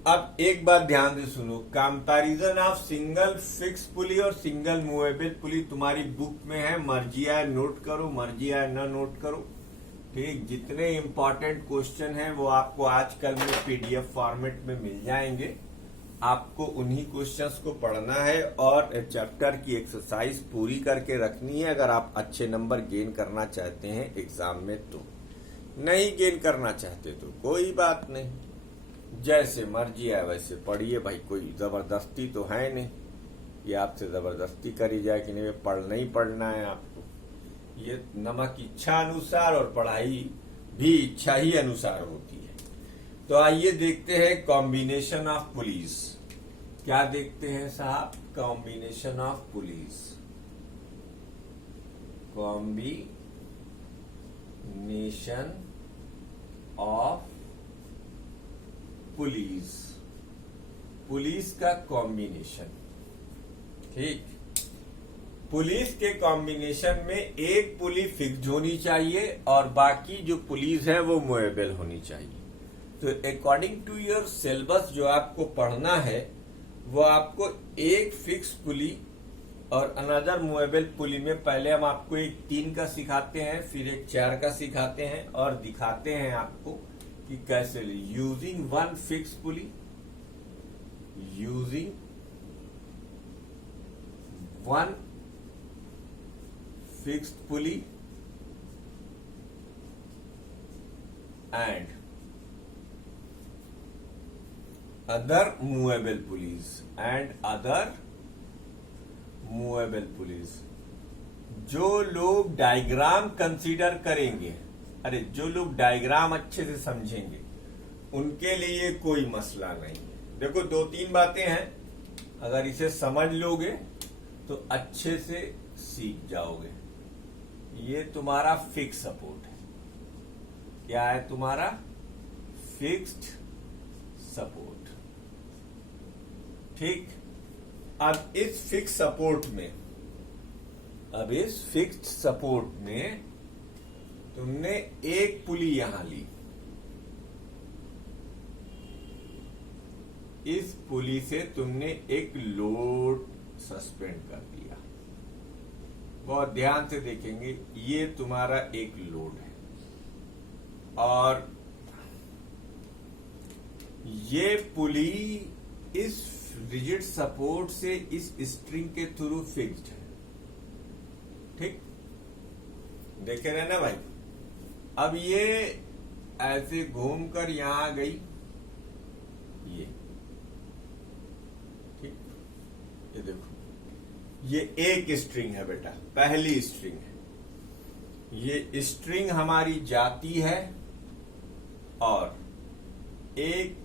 अब एक बात ध्यान से सुनो, कंपैरिजन ऑफ सिंगल फिक्स पुली और सिंगल मूवेबल पुली तुम्हारी बुक में है। मर्जी आए नोट करो, मर्जी आए न नोट करो। ठीक, जितने इंपॉर्टेंट क्वेश्चन हैं वो आपको आजकल में पीडीएफ फॉर्मेट में मिल जाएंगे। आपको उन्हीं क्वेश्चंस को पढ़ना है और चैप्टर की एक्सरसाइज पूरी करके रखनी है अगर आप अच्छे नंबर गेन करना चाहते हैं एग्जाम में। तो नहीं गेन करना चाहते तो कोई बात नहीं, जैसे मर्जी है वैसे पढ़िए भाई, कोई जबरदस्ती तो है नहीं ये आपसे जबरदस्ती करी जाए कि नहीं पढ़ना ही पढ़ना है आपको। ये नमक इच्छा अनुसार और पढ़ाई भी इच्छा ही अनुसार होती है। तो आइए देखते हैं कॉम्बिनेशन ऑफ पुलिस। क्या देखते हैं साहब? Combination of police. Combination of police, police का कॉम्बिनेशन। ठीक, पुलिस के कॉम्बिनेशन में एक पुली फिक्स्ड होनी चाहिए और बाकी जो पुलिस है वो मूवेबल होनी चाहिए। तो अकॉर्डिंग टू योर सिलेबस जो आपको पढ़ना है वो आपको एक फिक्स पुली और अनदर मूवेबल पुली में पहले हम आपको एक 3 का सिखाते हैं, फिर एक 4 का सिखाते हैं और दिखाते हैं आपको कि कैसे using one fix pulley, using one fixed pulley and other movable pulleys and other movable pulleys। जो लोग डायग्राम कंसीडर करेंगे, अरे जो लोग डायग्राम अच्छे से समझेंगे उनके लिए कोई मसला नहीं है। देखो 2-3 बातें हैं, अगर इसे समझ लोगे तो अच्छे से सीख जाओगे। ये तुम्हारा फिक्स सपोर्ट है। क्या है तुम्हारा? Fixed support. ठीक, अब इस फिक्स सपोर्ट में तुमने एक पुली यहां ली, इस पुली से तुमने एक लोड सस्पेंड कर दिया। बहुत ध्यान से देखेंगे, ये तुम्हारा एक लोड है और ये पुली इस रिजिड सपोर्ट से इस स्ट्रिंग के थ्रू फिक्स्ड है। ठीक, देखे रहे ना भाई। अब ये ऐसे घूमकर यहां गई, ये ठीक, ये देखो ये एक स्ट्रिंग है बेटा, पहली स्ट्रिंग है। ये स्ट्रिंग हमारी जाती है और एक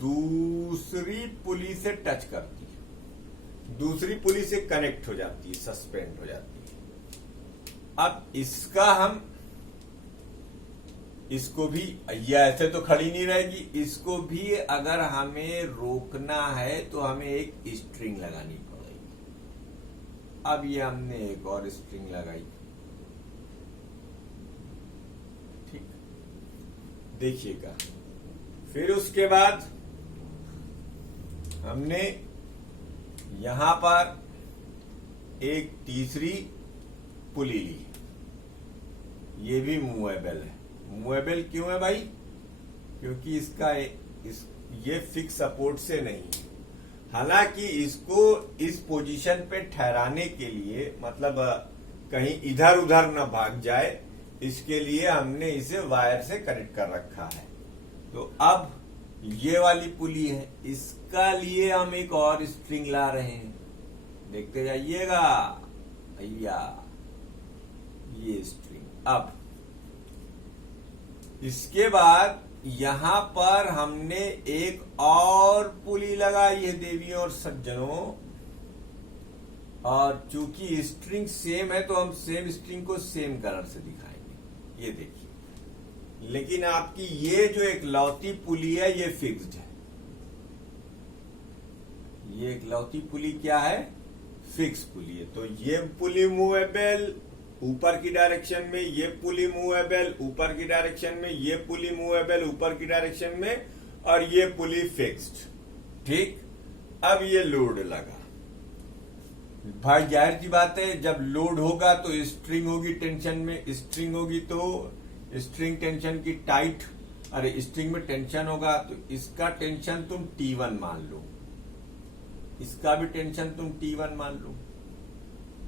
दूसरी पुली से टच करती है, दूसरी पुली से कनेक्ट हो जाती है, सस्पेंड हो जाती है। अब इसको भी, ये ऐसे तो खड़ी नहीं रहेगी, इसको भी अगर हमें रोकना है तो हमें एक स्ट्रिंग लगानी पड़ेगी। अब ये हमने एक और स्ट्रिंग लगाई। ठीक, देखिएगा। फिर उसके बाद हमने यहां पर एक तीसरी पुली ली, ये भी मूवेबल है। मूवेबल क्यों है भाई? क्योंकि ये फिक्स सपोर्ट से नहीं है। हालांकि इसको इस पोजीशन पे ठहराने के लिए, मतलब कहीं इधर उधर न भाग जाए, इसके लिए हमने इसे वायर से कनेक्ट कर रखा है। तो अब ये वाली पुली है, इसका लिए हम एक और स्ट्रिंग ला रहे हैं। देखते जाइएगा भैया, ये स्ट्रिंग। अब इसके बाद यहां पर हमने एक और पुली लगाई है देवियों और सज्जनों, और चूंकि स्ट्रिंग सेम है तो हम सेम स्ट्रिंग को सेम कलर से दिखाएंगे। ये देखिए, लेकिन आपकी ये जो एकलौती पुली है ये फिक्स्ड है। ये एकलौती पुली क्या है? फिक्स पुली है। तो ये पुली मूवेबल ऊपर की डायरेक्शन में, ये पुली मूवेबल ऊपर की डायरेक्शन में, ये पुली मूवेबल ऊपर की डायरेक्शन में, और ये पुली फिक्स्ड। ठीक, अब ये लोड लगा। भाई जाहिर सी बात है, जब लोड होगा तो स्ट्रिंग होगी टेंशन में, स्ट्रिंग होगी तो स्ट्रिंग टेंशन की टाइट, अरे स्ट्रिंग में टेंशन होगा तो इसका टेंशन तुम T1 मान लो, इसका भी टेंशन तुम T1 मान लो।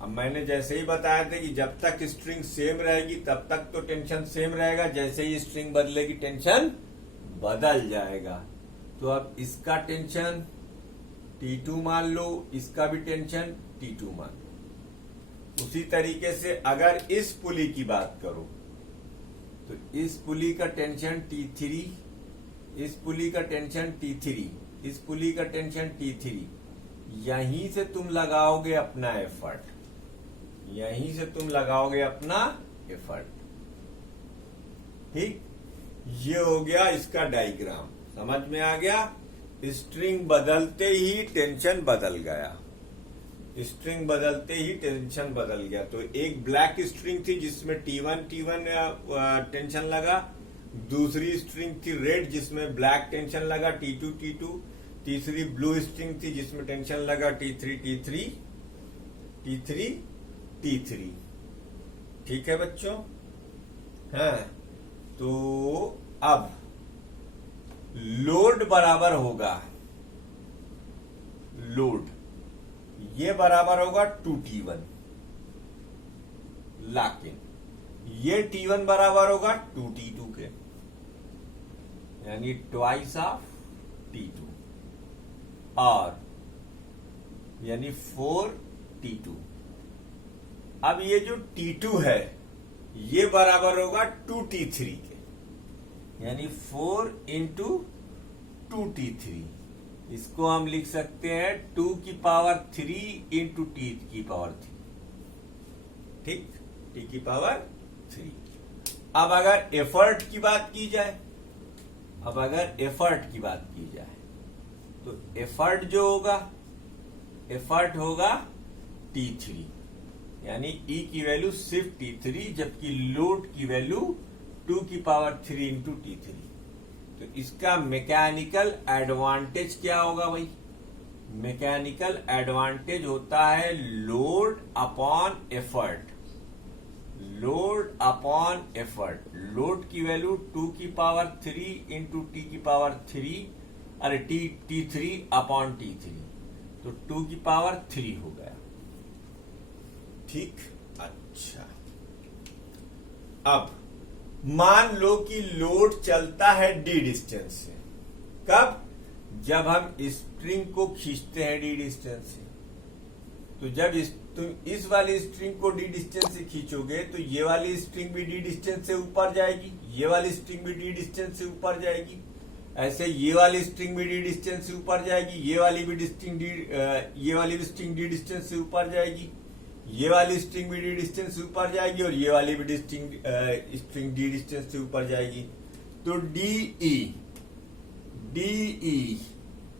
अब मैंने जैसे ही बताया था कि जब तक स्ट्रिंग सेम रहेगी तब तक तो टेंशन सेम रहेगा, जैसे ही स्ट्रिंग बदलेगी टेंशन बदल जाएगा। तो अब इसका टेंशन T2 मान लो, इसका भी टेंशन T2 मान लो। उसी तरीके से अगर इस पुली की बात करो तो इस पुली का टेंशन T3, इस पुली का टेंशन T3, इस पुली का टेंशन T3। यहीं से तुम लगाओगे अपना एफर्ट, यहीं से तुम लगाओगे अपना एफर्ट। ठीक, ये हो गया इसका डायग्राम, समझ में आ गया। स्ट्रिंग बदलते ही टेंशन बदल गया, स्ट्रिंग बदलते ही टेंशन बदल गया। तो एक ब्लैक स्ट्रिंग थी जिसमें T1 टेंशन लगा, दूसरी स्ट्रिंग थी रेड जिसमें ब्लैक टेंशन लगा T2, तीसरी ब्लू स्ट्रिंग थी जिसमें टेंशन लगा T3। ठीक है बच्चों, हाँ। तो अब लोड बराबर होगा, लोड ये बराबर होगा 2T1, लेकिन ये T1 बराबर होगा 2T2 के, यानी ट्वाइस ऑफ T2, और यानी 4T2। अब ये जो T2 है ये बराबर होगा 2T3 के, यानी 4 इंटू 2T3। इसको हम लिख सकते हैं 2 की पावर 3 इंटू T की पावर 3। ठीक, T की पावर 3। अब अगर एफर्ट की बात की जाए, अब अगर एफर्ट की बात की जाए तो एफर्ट जो होगा, एफर्ट होगा T3, यानी E की वैल्यू सिर्फ T3, जबकि लोड की वैल्यू 2 की पावर 3 इंटू T3। तो इसका मैकेनिकल एडवांटेज क्या होगा भाई? मैकेनिकल एडवांटेज होता है load upon effort, load upon effort. Load की वैल्यू 2 की पावर 3 इंटू टी की पावर 3, अरे T3 अपॉन T3, तो 2 की पावर 3 हो गया। ठीक, अच्छा। अब मान लो कि लोड चलता है D डिस्टेंस से। कब? जब हम स्ट्रिंग को खींचते हैं D डिस्टेंस से। तो जब तुम इस वाली स्ट्रिंग को D डिस्टेंस से खींचोगे तो ये वाली स्ट्रिंग भी D डिस्टेंस से ऊपर जाएगी, ये वाली स्ट्रिंग भी D डिस्टेंस से ऊपर जाएगी, ऐसे ये वाली स्ट्रिंग भी D डिस्टेंस से ऊपर जाएगी, ये वाली भी स्ट्रिंग D डिस्टेंस से ऊपर जाएगी, ये वाली स्ट्रिंग भी D डिस्टेंस से ऊपर जाएगी, और ये वाली भी स्ट्रिंग D डिस्टेंस से ऊपर जाएगी। तो DE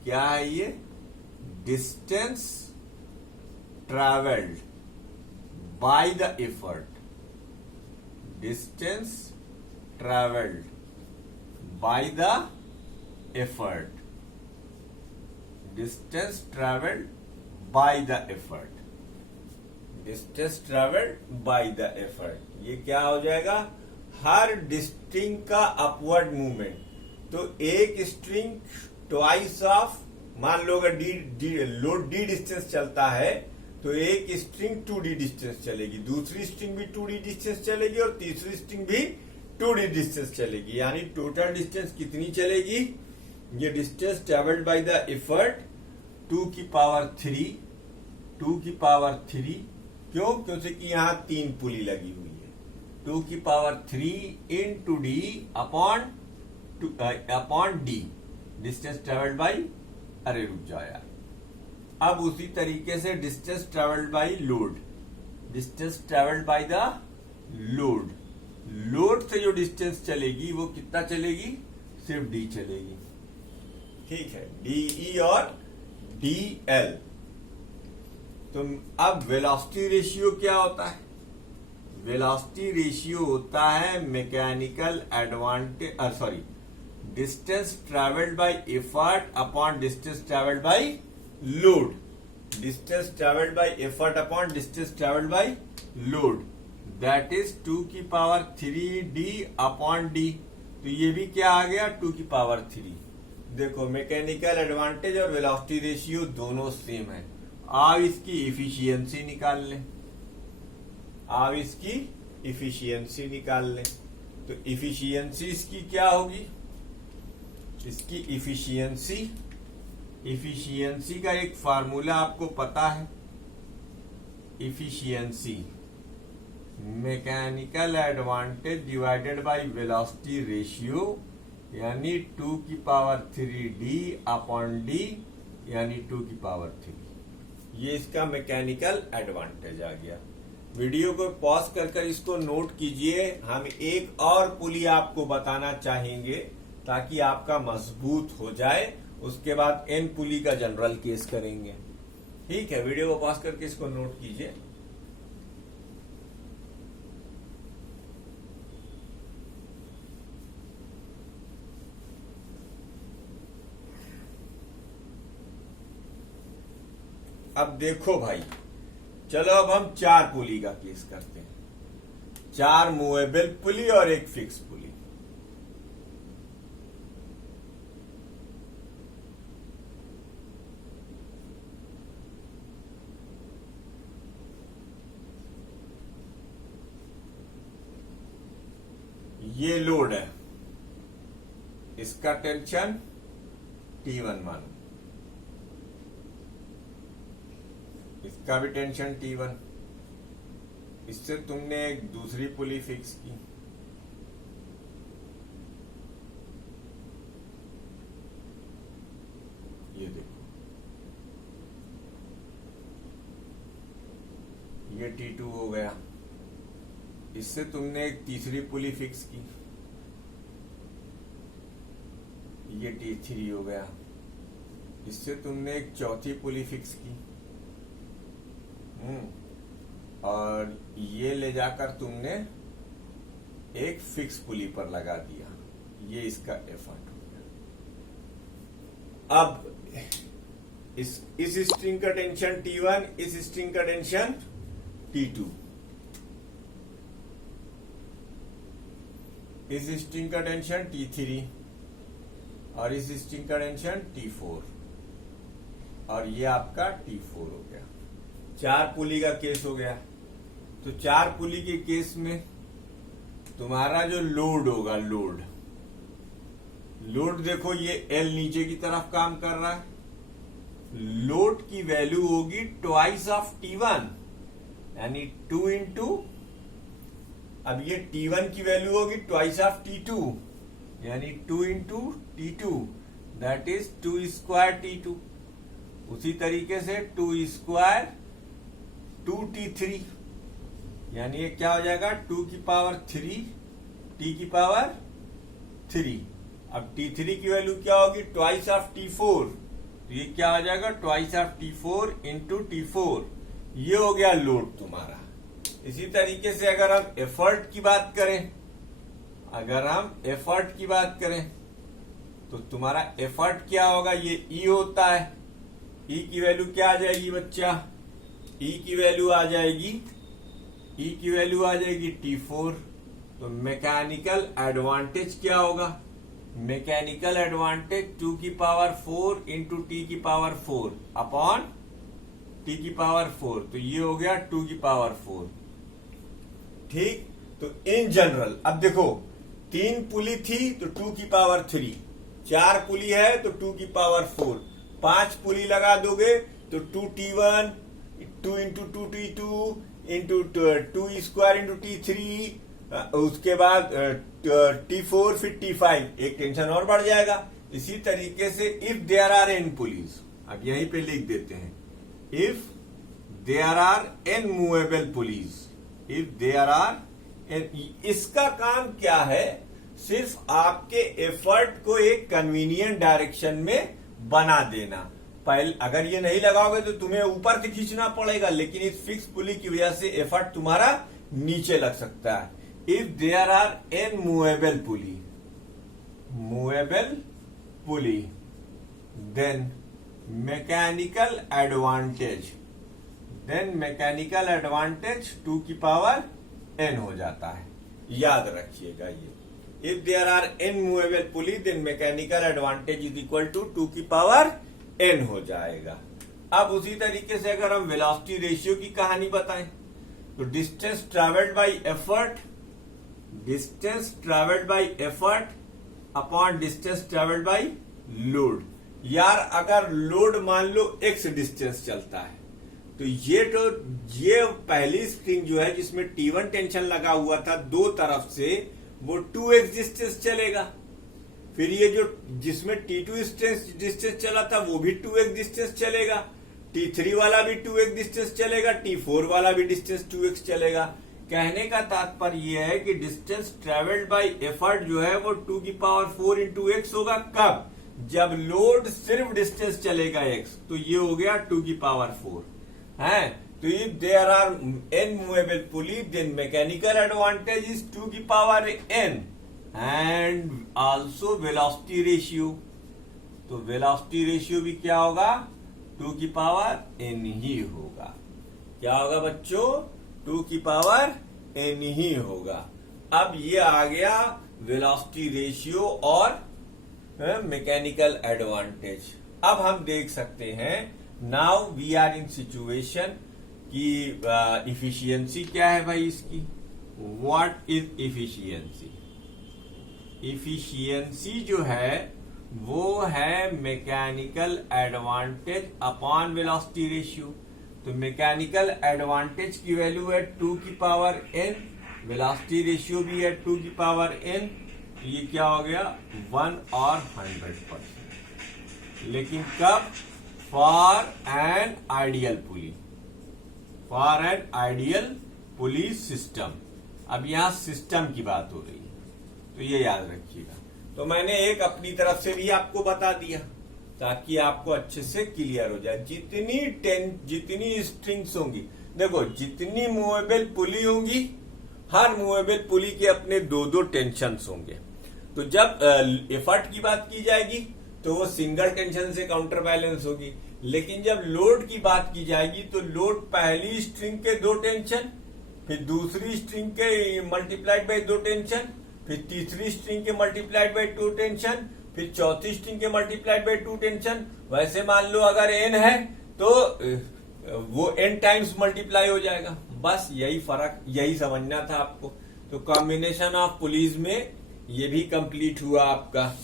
क्या है? ये distance travelled by the effort, distance travelled by the effort, distance travelled by the effort, distance travelled by the effort. ये क्या हो जाएगा? हर स्ट्रिंग का अपवर्ड मूवमेंट। तो एक स्ट्रिंग ट्वाइस ऑफ, मान लो अगर लोड D डिस्टेंस चलता है तो एक स्ट्रिंग 2D डिस्टेंस चलेगी, दूसरी स्ट्रिंग भी 2D डिस्टेंस चलेगी, और तीसरी स्ट्रिंग भी 2D डिस्टेंस चलेगी। यानी टोटल डिस्टेंस कितनी चलेगी? ये distance travelled by the effort 2 की पावर 3, 2 की पावर 3। क्यों? क्योंकि यहाँ 3 पुली लगी हुई है। 2 की power 3 into D upon D, distance travelled by, अरे रुक जाओ यार। अब उसी तरीके से distance travelled by load, distance travelled by the load, load से जो डिस्टेंस चलेगी वो कितना चलेगी? सिर्फ D चलेगी। ठीक है, DE और DL। तो अब वेलोसिटी रेशियो क्या होता है? वेलोसिटी रेशियो होता है mechanical advantage, distance travelled by effort upon distance travelled by load, distance travelled by effort upon distance travelled by load, that is 2 की पावर 3d अपॉन डी। तो ये भी क्या आ गया 2 की पावर 3। देखो मैकेनिकल एडवांटेज और वेलोसिटी रेशियो दोनों सेम है। आप इसकी इफिशियंसी निकाल लें, आप इसकी इफिशियंसी निकाल लें। तो इफिशियंसी इसकी क्या होगी, इसकी इफिशियंसी का एक फार्मूला आपको पता है। Efficiency mechanical advantage divided by velocity ratio, यानी 2 की पावर 3d अपॉन डी, यानी 2 की पावर 3। ये इसका मैकेनिकल एडवांटेज आ गया। वीडियो को पॉज कर इसको नोट कीजिए। हम एक और पुली आपको बताना चाहेंगे ताकि आपका मजबूत हो जाए, उसके बाद एन पुली का जनरल केस करेंगे। ठीक है, वीडियो को पॉज करके इसको नोट कीजिए। अब देखो भाई, चलो अब हम 4 पुली का केस करते हैं। 4 मूवेबल पुली और एक फिक्स पुली। ये लोड है, इसका टेंशन T1 मानो, इसका भी टेंशन T1। इससे तुमने एक दूसरी पुली फिक्स की, ये देखो, ये T2 हो गया। इससे तुमने एक तीसरी पुली फिक्स की, ये T3 हो गया। इससे तुमने एक चौथी पुली फिक्स की, और ये ले जाकर तुमने एक फिक्स पुली पर लगा दिया। ये इसका एफर्ट हो गया। अब इस स्ट्रिंग का टेंशन T1, इस स्ट्रिंग का टेंशन T2, इस स्ट्रिंग का टेंशन T3 और इस स्ट्रिंग का टेंशन T4, और ये आपका T4 हो गया। 4 पुली का केस हो गया। तो 4 पुली के केस में तुम्हारा जो लोड होगा, लोड देखो, ये L नीचे की तरफ काम कर रहा है। लोड की वैल्यू होगी ट्वाइस ऑफ T1, यानी 2 इंटू, अब ये T1 की वैल्यू होगी ट्वाइस ऑफ T2, यानी 2 into T2, that is 2 square T2। उसी तरीके से 2 स्क्वायर 2T3, यानी ये क्या हो जाएगा 2 की पावर 3 T की पावर 3। अब T3 की वैल्यू क्या होगी ट्वाइस ऑफ T4, तो ये क्या हो जाएगा twice of T4 into T4। ये हो गया लोड तुम्हारा। इसी तरीके से अगर हम एफर्ट की बात करें, तो तुम्हारा एफर्ट क्या होगा, ये E होता है। E की वैल्यू क्या आ जाएगी बच्चा, E की वैल्यू आ जाएगी T4। तो मैकेनिकल एडवांटेज क्या होगा, मैकेनिकल एडवांटेज 2 की पावर 4 इंटू T की पावर 4 अपॉन T की पावर 4। तो ये हो गया 2 की पावर 4। ठीक, तो इन जनरल अब देखो 3 पुली थी तो 2 की पावर 3, 4 पुली है तो 2 की पावर 4, 5 पुली लगा दोगे तो 2T1, 2 into 2T2 into 2 square into T3, उसके बाद T4, फिर T5, एक टेंशन और बढ़ जाएगा। इसी तरीके से if there are n pulleys, अब यहीं पे लिख देते हैं, if there are n movable pulleys, if there are n, इसका काम क्या है, सिर्फ आपके एफर्ट को एक कन्वीनियंट डायरेक्शन में बना देना। पहले अगर ये नहीं लगाओगे तो तुम्हें ऊपर से खींचना पड़ेगा, लेकिन इस फिक्स पुली की वजह से एफर्ट तुम्हारा नीचे लग सकता है। If there are n movable pulley, movable pulley, then mechanical advantage, then mechanical advantage 2 की पावर n हो जाता है। याद रखिएगा ये, if there are n movable pulley then mechanical advantage is equal to 2 की पावर n हो जाएगा। अब उसी तरीके से अगर हम वेलोसिटी रेशियो की कहानी बताएं तो distance travelled by effort, distance travelled by effort upon distance travelled by load. यार अगर लोड मान लो x डिस्टेंस चलता है तो ये पहली स्प्रिंग जो है जिसमें T1 टेंशन लगा हुआ था दो तरफ से, वो 2x डिस्टेंस चलेगा। फिर ये जो जिसमें T2 डिस्टेंस चला था वो भी 2x डिस्टेंस चलेगा, T3 वाला भी 2x डिस्टेंस चलेगा, T4 वाला भी डिस्टेंस 2x चलेगा। कहने का तात्पर्य यह है कि डिस्टेंस ट्रेवल्ड बाय एफर्ट जो है वो 2 की पावर 4 इंटू एक्स होगा। कब? जब लोड सिर्फ डिस्टेंस चलेगा x, तो ये हो गया 2 की पावर 4 है। तो if there are n movable pulley then mechanical advantage is 2 की power n and also velocity ratio. तो वेलोसिटी रेशियो भी क्या होगा? 2 की पावर n ही होगा। क्या होगा बच्चों? 2 की पावर n ही होगा। अब ये आ गया वेलोसिटी रेशियो और मैकेनिकल एडवांटेज। अब हम देख सकते हैं now we are in situation की इफिशियंसी क्या है भाई इसकी। What is efficiency? इफिशियंसी जो है वो है mechanical advantage upon velocity ratio. तो मैकेनिकल एडवांटेज की वैल्यू है 2 की पावर n, वेलोसिटी रेशियो भी है 2 की पावर n। ये क्या हो गया? 1 और 100%। लेकिन कब? For an ideal pulley, for an ideal pulley system. अब यहां सिस्टम की बात हो रही है तो ये याद रखिएगा। तो मैंने एक अपनी तरफ से भी आपको बता दिया ताकि आपको अच्छे से क्लियर हो जाए। जितनी स्ट्रिंग्स होंगी, देखो जितनी मूवेबल पुली होंगी, हर मूवेबल पुली के अपने 2-2 टेंशन्स होंगे। तो जब एफर्ट की बात की जाएगी तो वो सिंगल टेंशन से काउंटर बैलेंस होगी, लेकिन जब लोड की बात की जाएगी तो लोड पहली स्ट्रिंग के 2 टेंशन, फिर दूसरी स्ट्रिंग के मल्टीप्लाइड बाय 2 टेंशन, फिर तीसरी स्ट्रिंग के मल्टीप्लाइड बाय 2 टेंशन, फिर चौथी स्ट्रिंग के मल्टीप्लाइड बाय 2 टेंशन। वैसे मान लो अगर n है तो वो n टाइम्स मल्टीप्लाई हो जाएगा। बस यही फर्क, यही समझना था आपको। तो कॉम्बिनेशन ऑफ पुलीज में ये भी कंप्लीट हुआ आपका।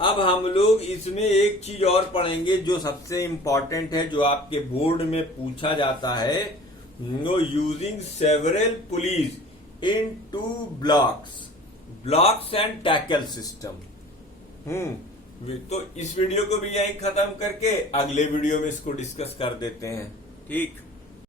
अब हम लोग इसमें एक चीज और पढ़ेंगे जो सबसे इंपॉर्टेंट है, जो आपके बोर्ड में पूछा जाता है। Know using several pulleys in 2 blocks and tackle system. तो इस वीडियो को भी यहीं खत्म करके अगले वीडियो में इसको डिस्कस कर देते हैं। ठीक।